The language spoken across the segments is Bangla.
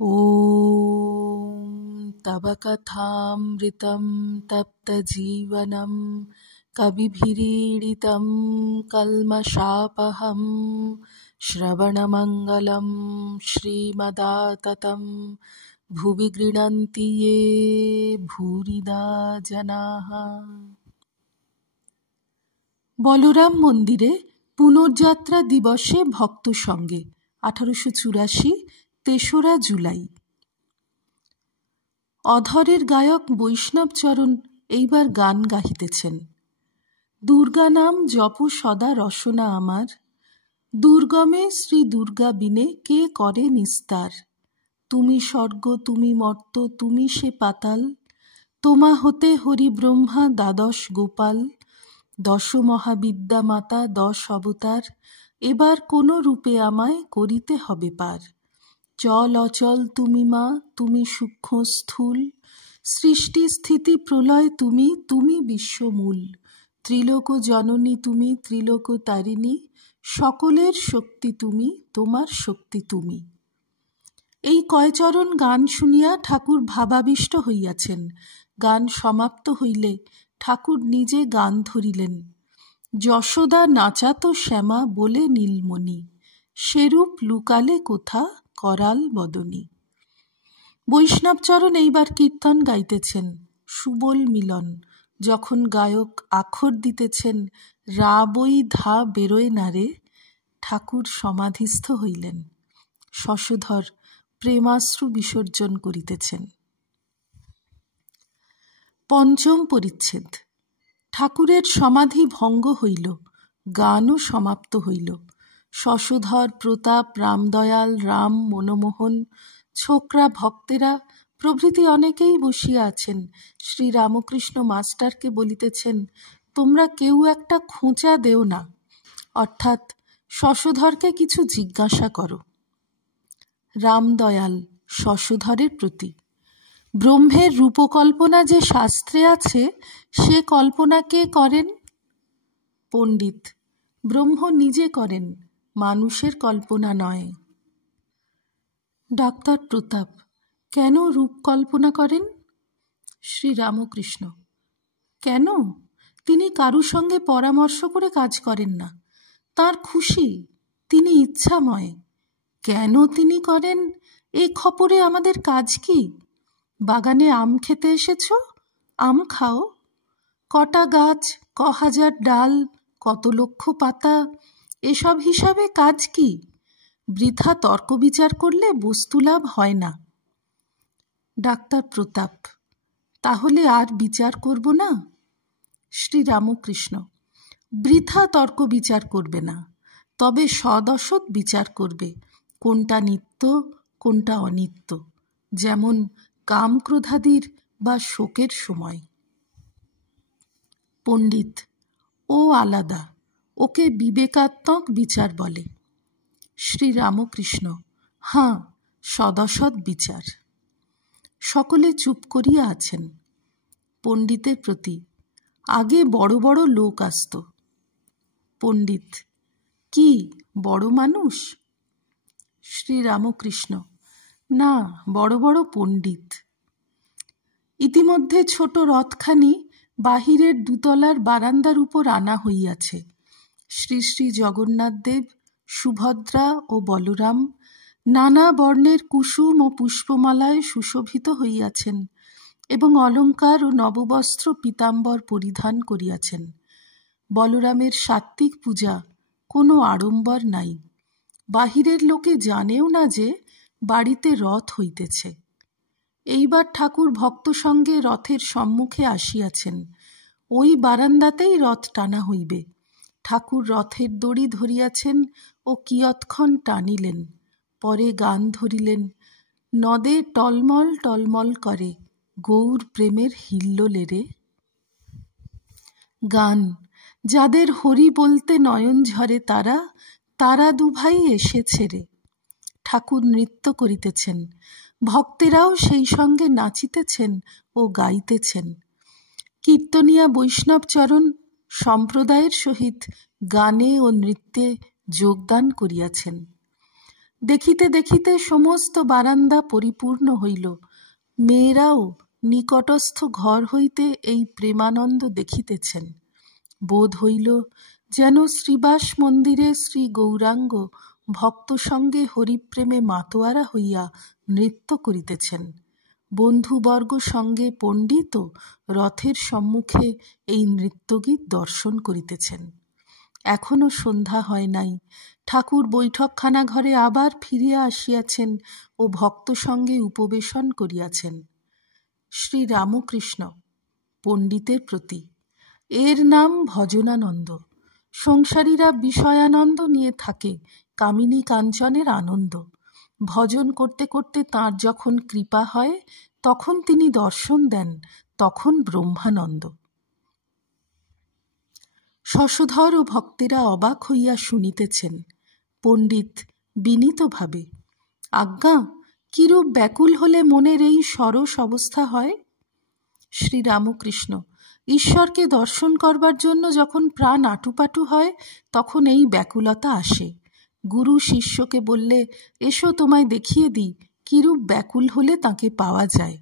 ॐ तव कथामृतं तप्तजीवनं कविभिरीडितं कल्मषापहं श्रवणमङ्गलं श्रीमदाततं भुवि गृह्णन्ति ये भूरिदा जनाः। বলরাম মন্দিরে পুনর্যাত্রা দিবসে ভক্ত সঙ্গে 1884 তেসরা জুলাই। অধরের গায়ক বৈষ্ণবচরণ এইবার গান গাহিতেছেন। দুর্গা নাম জপ সদা রসনা আমার, দুর্গমে শ্রী দুর্গা বিনে কে করে নিস্তার। তুমি স্বর্গ তুমি মর্ত তুমি সে পাতাল, তোমা হতে হরি ব্রহ্মা দ্বাদশ গোপাল। দশ মহাবিদ্যা মাতা 10 অবতার, এবার কোন রূপে আমায় করিতে হবে পার। চল অচল তুমি মা তুমি সূক্ষ্ম স্থূল, সৃষ্টি স্থিতি প্রলয় তুমি তুমি বিশ্বমূল। ত্রিলোক জননী তুমি ত্রিলোক তারিণী, সকলের শক্তি তুমি তোমার শক্তি তুমি। এই কয়চরণ গান শুনিয়া ঠাকুর ভাবাবিষ্ট হইয়াছেন। গান সমাপ্ত হইলে ঠাকুর নিজে গান ধরিলেন। যশোদা নাচাত শ্যামা বলে নীলমণি, সেরূপ লুকালে কোথা করাল বদনী। বৈষ্ণবচরণ এইবার কীর্তন গাইতেছেন। সুবল মিলন। যখন গায়ক আখর দিতেছেন রা বই ধা বেরোয় না রে, ঠাকুর সমাধিস্থ হইলেন। শশধর প্রেমাশ্রু বিসর্জন করিতেছেন। পঞ্চম পরিচ্ছেদ। ঠাকুরের সমাধি ভঙ্গ হইল, গানও সমাপ্ত হইল। শশধর, প্রতাপ, রামদয়াল, রাম, মনমোহন, ছোকরা ভক্তেরা প্রভৃতি অনেকেই বসিয়া আছেন। শ্রীরামকৃষ্ণ মাস্টারকে বলিতেছেন, তোমরা কেউ একটা খোঁচা দেও না, অর্থাৎ শশধরকে কিছু জিজ্ঞাসা করো। রামদয়াল শশধরের প্রতি, ব্রহ্মের রূপকল্পনা যে শাস্ত্রে আছে সে কল্পনা কে করেন? পণ্ডিত, ব্রহ্ম নিজে করেন, মানুষের কল্পনা নয়। ডাক্তার প্রতাপ, কেন রূপ কল্পনা করেন? শ্রীরামকৃষ্ণ, কেন? তিনি কারু সঙ্গে পরামর্শ করে কাজ করেন না, তার খুশি, তিনি ইচ্ছাময়। কেন তিনি করেন এ খবরে আমাদের কাজ কি? বাগানে আম খেতে এসেছ, আম খাও। কটা গাছ, হাজার ডাল, কত লক্ষ পাতা, এসব হিসাবে কাজ কি? বৃথা তর্ক বিচার করলে বস্তুলাভ হয় না। ডাক্তার প্রতাপ, তাহলে আর বিচার করব না? শ্রীরামকৃষ্ণ, বৃথা তর্ক বিচার করবে না, তবে সদসৎ বিচার করবে, কোনটা নিত্য কোনটা অনিত্য, যেমন কামক্রোধাদির বা শোকের সময়। পণ্ডিত, ও আলাদা, ওকে বিবেকাত্মক বিচার বলে। শ্রীরামকৃষ্ণ, হাঁ, সদসৎ বিচার। সকলে চুপ করিয়া আছেন। পণ্ডিতের প্রতি, আগে বড় বড় লোক আসত। পণ্ডিত, কি বড় মানুষ? শ্রীরামকৃষ্ণ, না, বড় বড় পণ্ডিত। ইতিমধ্যে ছোট রথখানি বাহিরের 2 তলার বারান্দার উপর আনা হইয়াছে। শ্রী শ্রী জগন্নাথদেব, সুভদ্রা ও বলরাম নানা বর্ণের কুসুম ও পুষ্পমালায় সুশোভিত হইয়াছেন এবং অলঙ্কার ও নববস্ত্র পীতাম্বর পরিধান করিয়াছেন। বলরামের সাত্ত্বিক পূজা, কোনো আড়ম্বর নাই। বাহিরের লোকে জানেও না যে বাড়িতে রথ হইতেছে। এইবার ঠাকুর ভক্ত সঙ্গে রথের সম্মুখে আসিয়াছেন। ওই বারান্দাতেই রথ টানা হইবে। ঠাকুর রথের দড়ি ধরিয়াছেন ও কিয়ৎক্ষণ টানিলেন, পরে গান ধরিলেন। নদে টলমল টলমল করে গৌর প্রেমের হিল্লোলে রে। গান, যাদের হরি বলতে নয়ন ঝরে তারা, তারা দুভাই এসেছে রে। ঠাকুর নৃত্য করিতেছেন, ভক্তেরাও সেই সঙ্গে নাচিতেছেন ও গাইতেছেন। কীর্তনিয়া বৈষ্ণবচরণ সম্প্রদায়ের সহিত গানে ও নৃত্যে যোগদান করিয়াছেন। দেখিতে দেখিতে সমস্ত বারান্দা পরিপূর্ণ হইল। মেয়েরাও নিকটস্থ ঘর হইতে এই প্রেমানন্দ দেখিতেছেন। বোধ হইল যেন শ্রীবাস মন্দিরে শ্রী গৌরাঙ্গ ভক্ত সঙ্গে হরিপ্রেমে মাতোয়ারা হইয়া নৃত্য করিতেছেন। বন্ধুবর্গ সঙ্গে পণ্ডিত রথের সম্মুখে এই নৃত্যগীত দর্শন করিতেছেন। এখনও সন্ধ্যা হয় নাই। ঠাকুর বৈঠকখানা ঘরে আবার ফিরিয়া আসিয়াছেন ও ভক্ত সঙ্গে উপবেশন করিয়াছেন। শ্রী রামকৃষ্ণ পণ্ডিতের প্রতি। এর নাম ভজনানন্দ। সংসারীরা বিষয়ানন্দ নিয়ে থাকে, কামিনী কাঞ্চনের আনন্দ। ভজন করতে করতে তাঁর যখন কৃপা হয়, তখন তিনি দর্শন দেন, তখন ব্রহ্মানন্দ। শশধর ও ভক্তেরা অবাক হইয়া শুনিতেছেন। পণ্ডিত বিনীতভাবে, আজ্ঞা, কিরূপ ব্যাকুল হলে মনের এই সরস অবস্থা হয়? শ্রীরামকৃষ্ণ, ঈশ্বরকে দর্শন করবার জন্য যখন প্রাণ আটুপাটু হয়, তখন এই ব্যাকুলতা আসে। গুরু শিষ্যকে বললে, এসো তোমায় দেখিয়ে দিই কিরূপ ব্যাকুল হলে তাকে পাওয়া যায়।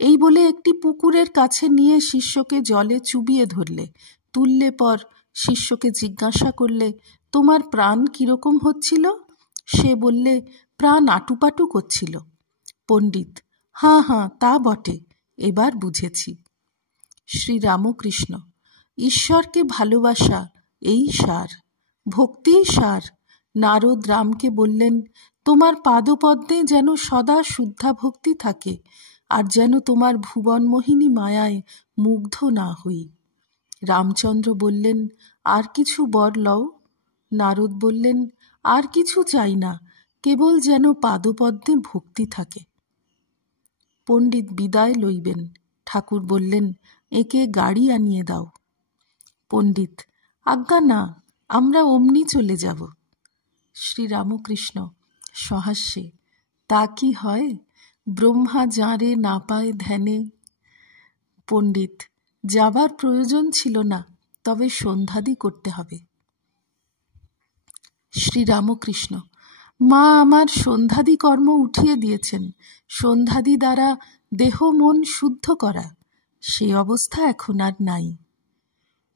এই বলে একটি পুকুরের কাছে নিয়ে শিষ্যকে জলে চুবিয়ে ধরলে। তুললে পর শিষ্যকে জিজ্ঞাসা করলে, তোমার প্রাণ কিরকম হচ্ছিল? সে বললে, প্রাণ আটুপাটু করছিল। পণ্ডিত, হাঁ হাঁ, তা বটে, এবার বুঝেছি। শ্রীরামকৃষ্ণ, ঈশ্বরকে ভালোবাসা এই সার, ভক্তিই সার। নারদ রামকে বললেন, তোমার পাদপদ্মে যেন সদা শুদ্ধা ভক্তি থাকে, আর যেন তোমার ভুবনমোহিনী মায়ায় মুগ্ধ না হই। রামচন্দ্র বললেন, আর কিছু বর লও। নারদ বললেন, আর কিছু চাই না, কেবল যেন পাদপদ্মে ভক্তি থাকে। পণ্ডিত বিদায় লইবেন। ঠাকুর বললেন, একে গাড়ি আনিয়ে দাও। পণ্ডিত, আজ্ঞা না, আমরা অমনি চলে যাব। শ্রীরামকৃষ্ণ সহাস্যে, তা কি হয়? ব্রহ্মা যাঁরে না পায় ধ্যানে। পণ্ডিত, যাবার প্রয়োজন ছিল না, তবে সন্ধ্যাদি করতে হবে। শ্রীরামকৃষ্ণ, মা আমার সন্ধ্যাদি কর্ম উঠিয়ে দিয়েছেন। সন্ধ্যাদি দ্বারা দেহ মন শুদ্ধ করা, সে অবস্থা এখন আর নাই।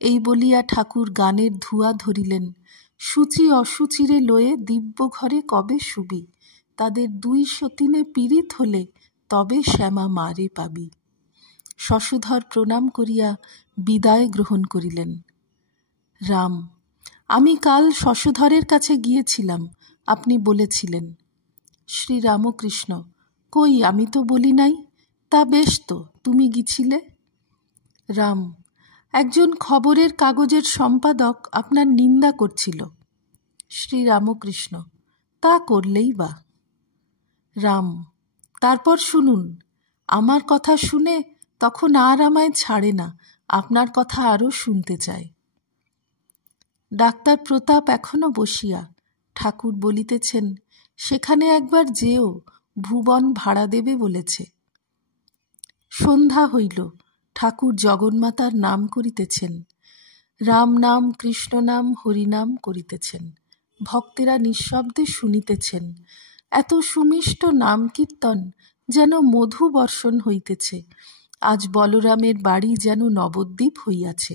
এই বলিয়া ঠাকুর গানের ধুয়া ধরিলেন। সূচি অসুচিরে লয়ে দিব্য ঘরে কবে শুবি, তাদের 2 সতিনে পীড়িত হলে তবে শ্যামা মারে পাবি। শশধর প্রণাম করিয়া বিদায় গ্রহণ করিলেন। রাম, আমি কাল শশধরের কাছে গিয়েছিলাম, আপনি বলেছিলেন। শ্রীরামকৃষ্ণ, কই, আমি তো বলি নাই। তা বেশ তো, তুমি গিছিলে। রাম, একজন খবরের কাগজের সম্পাদক আপনার নিন্দা করছিল। শ্রীরামকৃষ্ণ, তা করলেই বা। রাম, তারপর শুনুন। আমার কথা শুনে তখন আর আমায় ছাড়ে না, আপনার কথা আরও শুনতে চায়। ডাক্তার প্রতাপ এখনো বসিয়া। ঠাকুর বলিতেছেন, সেখানে একবার যেও, ভুবন ভাড়া দেবে বলেছে। সন্ধ্যা হইল। ঠাকুর জগন্মাতার নাম করিতেছেন। রাম নাম, কৃষ্ণ নাম, হরিনাম করিতেছেন। ভক্তেরা নিঃশব্দে শুনিতেছেন। এত সুমিষ্ট নাম কীর্তন, যেন মধু বর্ষণ হইতেছে। আজ বলরামের বাড়ি যেন নবদ্বীপ হইয়াছে।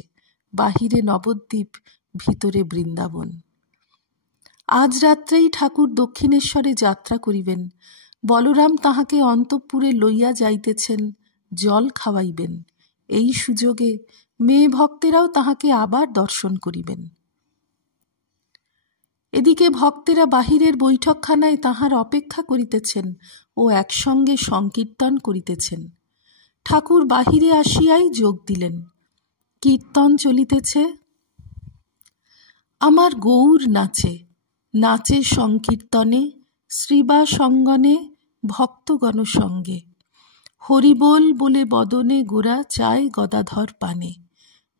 বাহিরে নবদ্বীপ, ভিতরে বৃন্দাবন। আজ রাত্রেই ঠাকুর দক্ষিণেশ্বরে যাত্রা করিবেন। বলরাম তাহাকে অন্তঃপুরে লইয়া যাইতেছেন, জল খাওয়াইবেন। এই সুযোগে মেয়ে ভক্তেরাও তাহাকে আবার দর্শন করিবেন। এদিকে ভক্তেরা বাহিরের বৈঠকখানায় তাহার অপেক্ষা করিতেছেন ও একসঙ্গে সংকীর্তন করিতেছেন। ঠাকুর বাহিরে আসিয়াই যোগ দিলেন। কীর্তন চলিতেছে। আমার গৌর নাচে, নাচে সংকীর্তনে, শ্রীবাসঙ্গনে ভক্তগণ সঙ্গে। হরিবোল বলে বদনে গোরা চায় গদাধর পানে।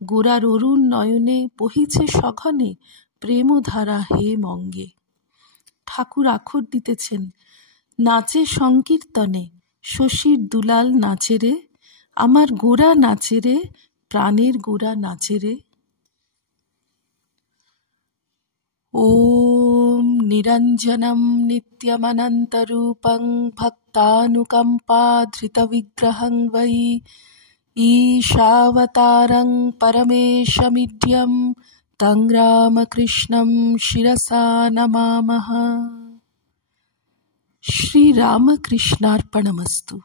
গোরার অরুণ নয়নে বহিছে সঘনে প্রেমধারা হে মঙ্গে। ঠাকুর আখর দিতেছেন, নাচে সংকীর্তনে, শশীর দুলাল নাচে রে, আমার গোরা নাচে রে, প্রাণের গোরা নাচে রে। ॐ निरञ्जनं नित्यमनन्तरूपं भक्तानुकम्पाधृतविग्रहं वै ईशावतारं परमेशमिड्यं तं रामकृष्णं शिरसा नमामः। श्रीरामकृष्णार्पणमस्तु।